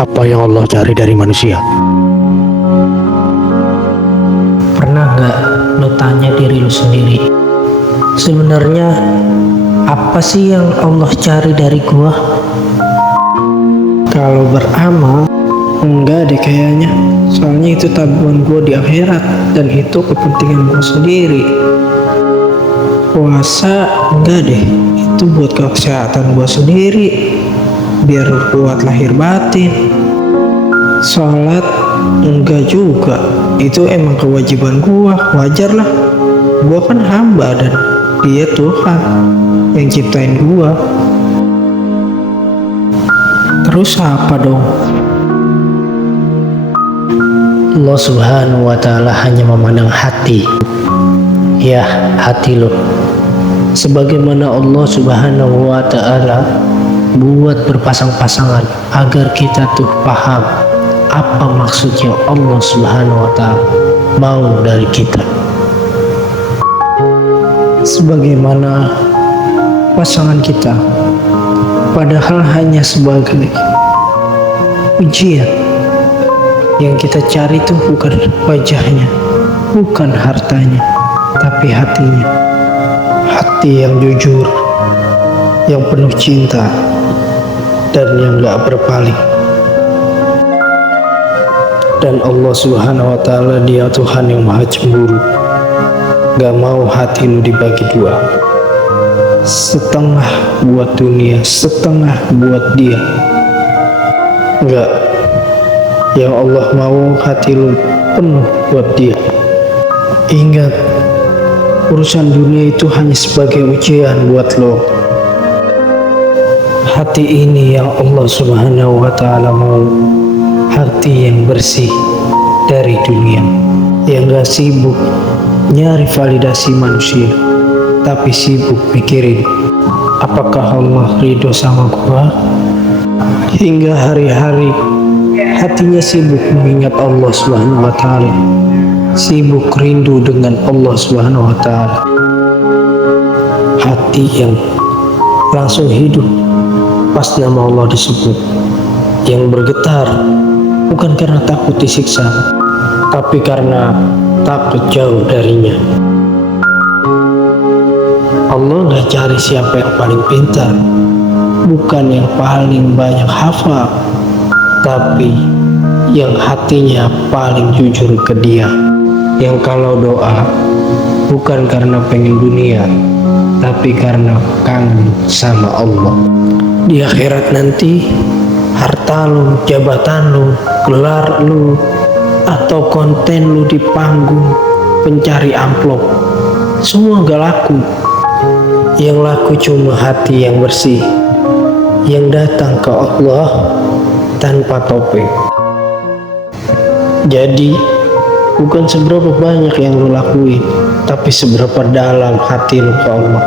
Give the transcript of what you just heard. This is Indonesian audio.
Apa yang Allah cari dari manusia? Pernah nggak lo tanya diri lo sendiri, sebenarnya apa sih yang Allah cari dari gua? Kalau beramal, enggak deh kayaknya. Soalnya itu tabungan gue di akhirat dan itu kepentingan gue sendiri. Puasa, enggak deh. Itu buat kesehatan gue sendiri. Biar kuat lahir batin. Sholat, enggak juga. Itu emang kewajiban gue. Wajar lah. Gue kan hamba dan dia Tuhan yang ciptain gue. Terus apa dong? Allah Subhanahu wa Ta'ala hanya memandang hati, ya, hati lo. Sebagaimana Allah Subhanahu wa Ta'ala buat berpasang-pasangan agar kita tuh paham apa maksudnya Allah Subhanahu wa Ta'ala mau dari kita. Sebagaimana pasangan kita padahal hanya sebagai ujian. Yang kita cari tuh bukan wajahnya, bukan hartanya, tapi hatinya. Hati yang jujur, yang penuh cinta, dan yang gak berpaling. Dan Allah Subhanahu wa Ta'ala, Dia Tuhan yang Maha Cemburu. Gak mau hati lu dibagi dua, setengah buat dunia, setengah buat dia. Enggak, yang Allah mau hati lu penuh buat dia. Ingat, urusan dunia itu hanya sebagai ujian buat lo. Hati ini yang Allah Subhanahu wa Ta'ala mau, hati yang bersih dari dunia, yang gak sibuk nyari validasi manusia, tapi sibuk mikirin apakah Allah ridho sama gua. Hingga hari-hari hatinya sibuk mengingat Allah Subhanahu wa Ta'ala, sibuk rindu dengan Allah Subhanahu wa Ta'ala. Hati yang langsung hidup pas nama Allah disebut, yang bergetar bukan karena takut disiksa, tapi karena takut jauh darinya. Allah gak cari siapa yang paling pintar, bukan yang paling banyak hafal, tapi yang hatinya paling jujur ke Dia, yang kalau doa bukan karena pengen dunia, tapi karena kangen sama Allah. Di akhirat nanti, harta lu, jabatan lu, gelar lu, atau konten lu di panggung pencari amplop, semua gak laku. Yang laku cuma hati yang bersih, yang datang ke Allah tanpa topeng. Jadi bukan seberapa banyak yang lu lakuin, tapi seberapa dalam hati lu ke Allah.